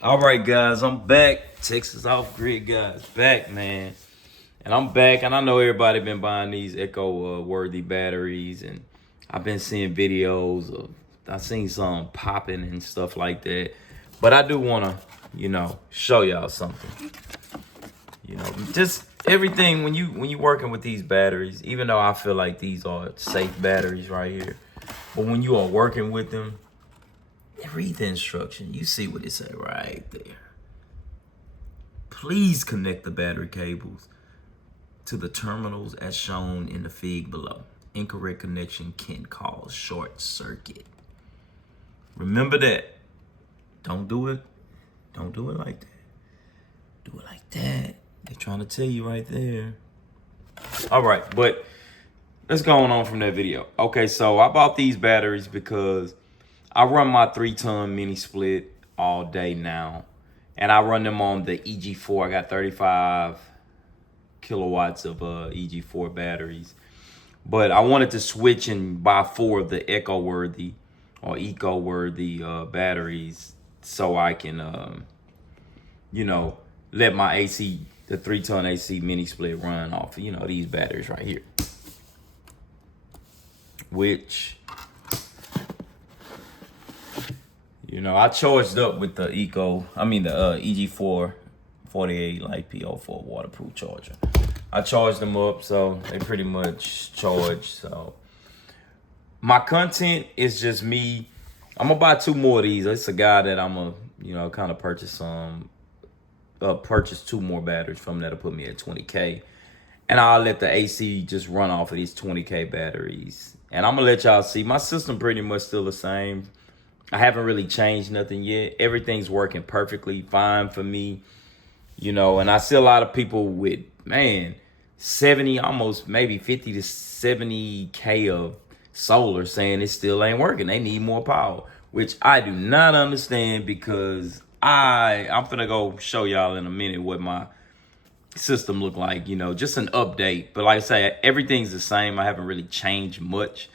All right, guys, I'm back. Texas Off Grid guys, back, man. And I'm back, and I know everybody been buying these Echo worthy batteries, and I've been seeing videos of, I've seen some popping and stuff like that. But I do want to, show y'all something. Just everything when you working with these batteries, even though I feel like these are safe batteries right here, but when you are working with them, read the instruction. You see what it say right there. Please connect the battery cables to the terminals as shown in the fig below. Incorrect connection can cause short circuit. Remember that. Don't do it. Don't do it like that. Do it like that. They're trying to tell you right there. All right, but let's go on from that video. Okay, so I bought these batteries because I run my 3-ton mini split all day now. And I run them on the EG4. I got 35 kilowatts of EG4 batteries. But I wanted to switch and buy 4 of the Eco-worthy or Eco-worthy batteries so I can, let my AC, the 3-ton AC mini split run off, these batteries right here. Which, I charged up with the the EG4 48 Light PO4 waterproof charger. I charged them up, so they pretty much charged. So my content is just me. I'm gonna buy 2 more of these. It's a guy that I'm gonna, kind of purchase 2 more batteries from that'll put me at 20K. And I'll let the AC just run off of these 20K batteries. And I'm gonna let y'all see. My system pretty much still the same. I haven't really changed nothing yet. Everything's working perfectly fine for me, and I see a lot of people with, 70, almost maybe 50 to 70K of solar saying it still ain't working. They need more power, which I do not understand because I'm finna go show y'all in a minute what my system look like, just an update. But like I say, everything's the same. I haven't really changed much.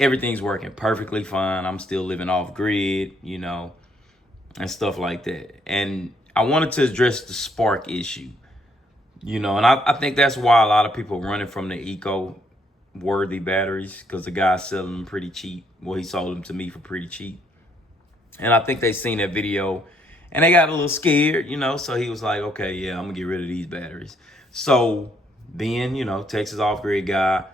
Everything's working perfectly fine. I'm still living off grid, and stuff like that. And I wanted to address the spark issue, and I think that's why a lot of people are running from the eco-worthy batteries, because the guy's selling them pretty cheap. Well, he sold them to me for pretty cheap. And I think they seen that video and they got a little scared, so he was like, okay, yeah, I'm gonna get rid of these batteries. So being, Texas off-grid guy,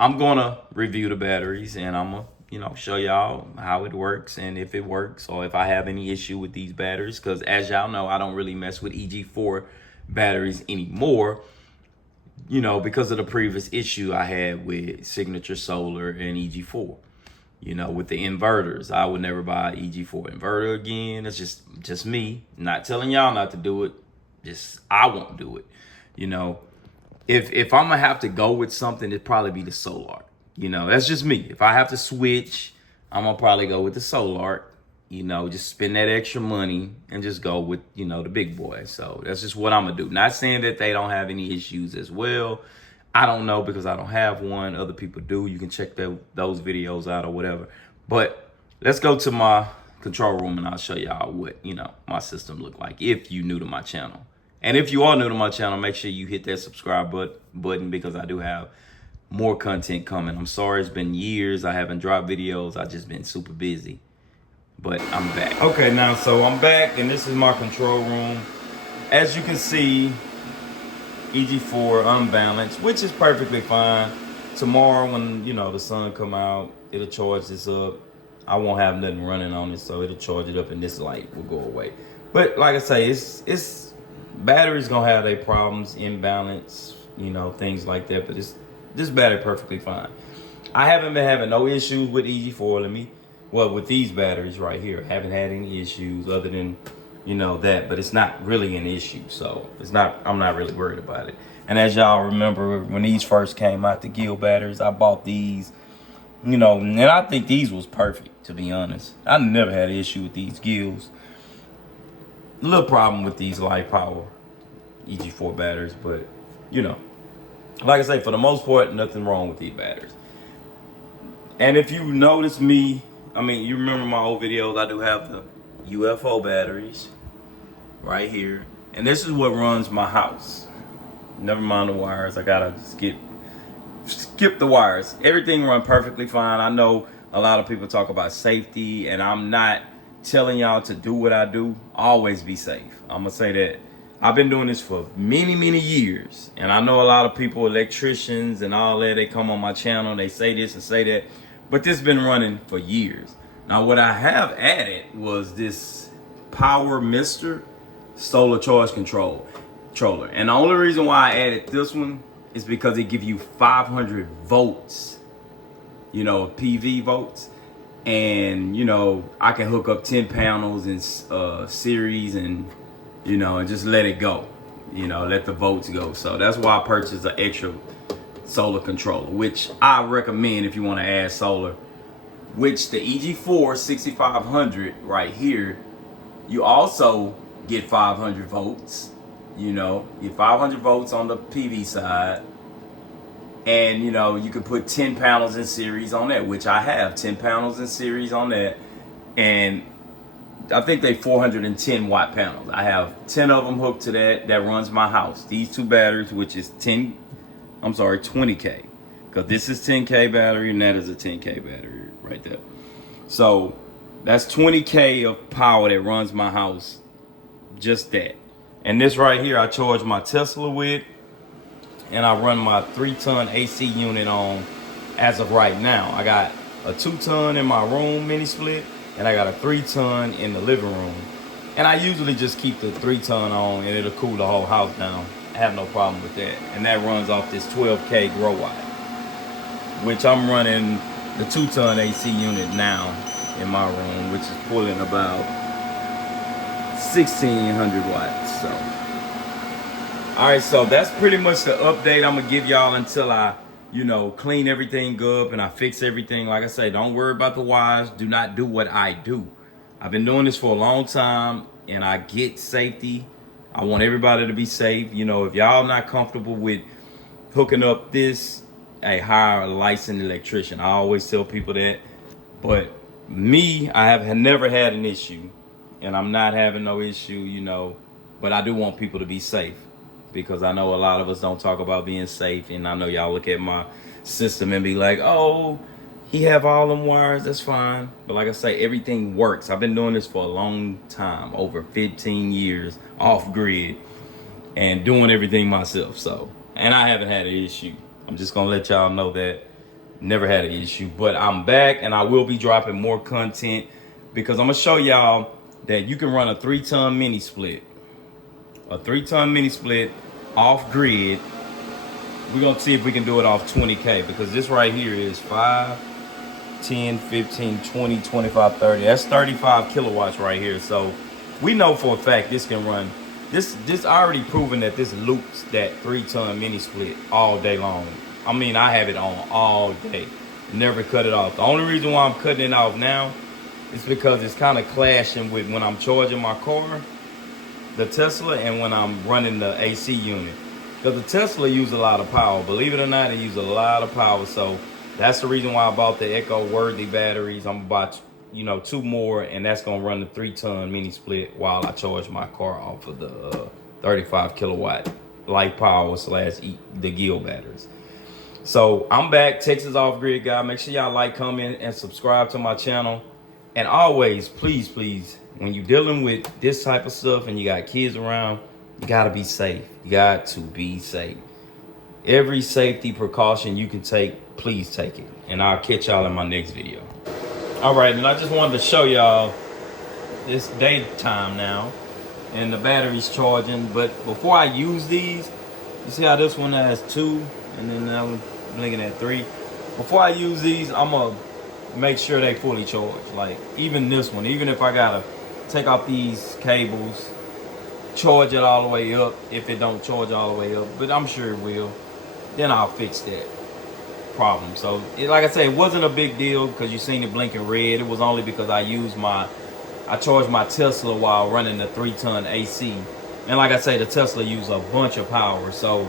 I'm gonna review the batteries and I'm gonna, show y'all how it works and if it works or if I have any issue with these batteries. Because as y'all know, I don't really mess with EG4 batteries anymore, because of the previous issue I had with Signature Solar and EG4. With the inverters, I would never buy an EG4 inverter again. That's just me. Not telling y'all not to do it. Just I won't do it. If I'm gonna have to go with something, it'd probably be the Solar. That's just me. If I have to switch, I'm gonna probably go with the Solar. Just spend that extra money and just go with, the big boy. So that's just what I'm gonna do. Not saying that they don't have any issues as well. I don't know because I don't have one. Other people do. You can check those videos out or whatever. But let's go to my control room and I'll show y'all what, my system look like if you new to my channel. And if you are new to my channel, make sure you hit that subscribe button because I do have more content coming. I'm sorry it's been years. I haven't dropped videos. I've just been super busy. But I'm back. Okay, now, so I'm back and this is my control room. As you can see, EG4 unbalanced, which is perfectly fine. Tomorrow when, the sun come out, it'll charge this up. I won't have nothing running on it, so it'll charge it up and this light will go away. But like I say, it's batteries gonna have their problems, imbalance, things like that. But this battery perfectly fine. I haven't been having no issues with EG4. With these batteries right here, I haven't had any issues other than, that. But it's not really an issue, so I'm not really worried about it. And as y'all remember, when these first came out, the Gill batteries, I bought these, and I think these was perfect, to be honest. I never had an issue with these Gills. A little problem with these Light Power EG4 batteries, but like I say, for the most part, nothing wrong with these batteries. And if you notice me, you remember my old videos, I do have the UFO batteries. right here. And this is what runs my house. Never mind the wires. I gotta skip the wires. Everything run perfectly fine. I know a lot of people talk about safety, and I'm not telling y'all to do what I do. Always be safe. I'm gonna say that. I've been doing this for many years, and I know a lot of people, electricians and all that, they come on my channel, they say this and say that, but this has been running for years. Now what I have added was this Power Mister solar charge controller, and the only reason why I added this one is because it gives you 500 volts, you know, PV volts, and you know I can hook up 10 panels in series, and you know, and just let it go, you know, let the volts go. So that's why I purchased an extra solar controller, which I recommend if you want to add solar. Which the EG4 6500 right here, you also get 500 volts, you know, get 500 volts on the PV side. And you know, you can put 10 panels in series on that, which I have 10 panels in series on that. And I think they 410 watt panels. I have 10 of them hooked to that runs my house. These two batteries, which is 20K. Because this is 10K battery and that is a 10K battery right there. So that's 20K of power that runs my house. Just that. And this right here, I charge my Tesla with, and I run my 3-ton AC unit on as of right now. I got a 2-ton in my room mini split, and I got a 3-ton in the living room. And I usually just keep the 3-ton on, and it'll cool the whole house down. I have no problem with that. And that runs off this 12K grow watt, which I'm running the 2-ton AC unit now in my room, which is pulling about 1600 watts. So all right, so that's pretty much the update I'm gonna give y'all until I, you know, clean everything up and I fix everything. Like I say, don't worry about the wires. Do not do what I do. I've been doing this for a long time, and I get safety. I want everybody to be safe. You know, if y'all not comfortable with hooking up this, hey, hire a licensed electrician. I always tell people that. But me, I have never had an issue, and I'm not having no issue, you know, but I do want people to be safe, because I know a lot of us don't talk about being safe. And I know y'all look at my system and be like, oh, he have all them wires, that's fine. But like I say, everything works. I've been doing this for a long time, over 15 years off grid and doing everything myself. So, and I haven't had an issue. I'm just gonna let y'all know that. Never had an issue. But I'm back, and I will be dropping more content, because I'm gonna show y'all that you can run a 3-ton mini split. A 3-ton mini split off grid. We're gonna see if we can do it off 20K, because this right here is 5, 10, 15, 20, 25, 30. That's 35 kilowatts right here. So we know for a fact this can run. This already proven that this loops that 3-ton mini split all day long. I mean, I have it on all day. Never cut it off. The only reason why I'm cutting it off now is because it's kind of clashing with when I'm charging my car, the Tesla, and when I'm running the AC unit. Because the Tesla uses a lot of power. Believe it or not, it uses a lot of power. So that's the reason why I bought the Echo Worthy batteries. I'm about, you know, 2 more, and that's gonna run the 3-ton mini split while I charge my car off of the 35 kilowatt light power / the Gill batteries. So I'm back, Texas Off Grid guy. Make sure y'all like, comment, and subscribe to my channel. And always, please, when you're dealing with this type of stuff and you got kids around, you gotta be safe. You got to be safe. Every safety precaution you can take, please take it. And I'll catch y'all in my next video. All right, and I just wanted to show y'all this daytime now, and the battery's charging. But before I use these, you see how this one has 2, and then that one blinking at 3. Before I use these, I'm gonna make sure they fully charged. Like even this one, even if I gotta take off these cables, charge it all the way up, if it don't charge all the way up, but I'm sure it will, then I'll fix that problem. So like I say, it wasn't a big deal because you seen it blinking red. It was only because I charged my Tesla while running the 3-ton AC. And like I say, the Tesla uses a bunch of power. So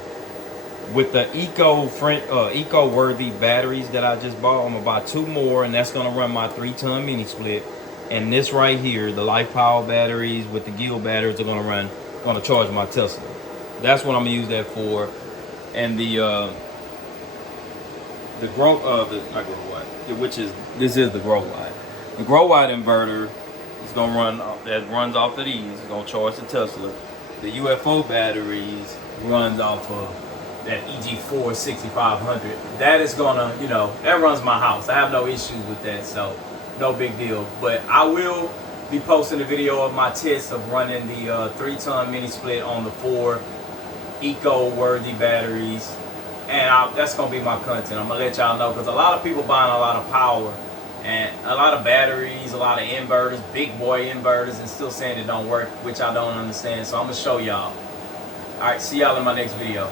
with the eco-worthy batteries that I just bought, I'm gonna buy 2 more, and that's gonna run my 3-ton mini split. And this right here, the Life Power batteries with the Gill batteries are gonna charge my Tesla. That's what I'm gonna use that for. And the grow the not grow white, which is this is the grow white. The grow white inverter is gonna run that runs off of these. It's gonna charge the Tesla. The UFO batteries runs off of that EG4 6500. That is gonna, that runs my house. I have no issues with that, so no big deal. But I will be posting a video of my test of running the 3-ton mini split on the 4 eco-worthy batteries. And that's going to be my content. I'm going to let y'all know, because a lot of people buying a lot of power and a lot of batteries, a lot of inverters, big boy inverters, and still saying it don't work, which I don't understand. So I'm going to show y'all. All right, see y'all in my next video.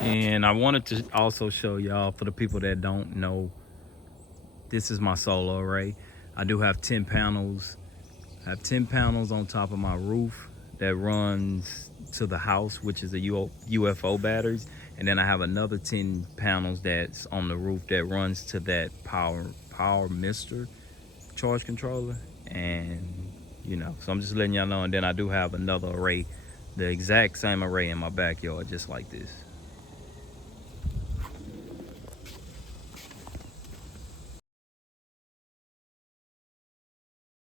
And I wanted to also show y'all, for the people that don't know, this is my solar array. I do have 10 panels. I have 10 panels on top of my roof that runs to the house, which is the UFO batteries. And then I have another 10 panels that's on the roof that runs to that Power Mister charge controller. And, so I'm just letting y'all know. And then I do have another array, the exact same array in my backyard, just like this.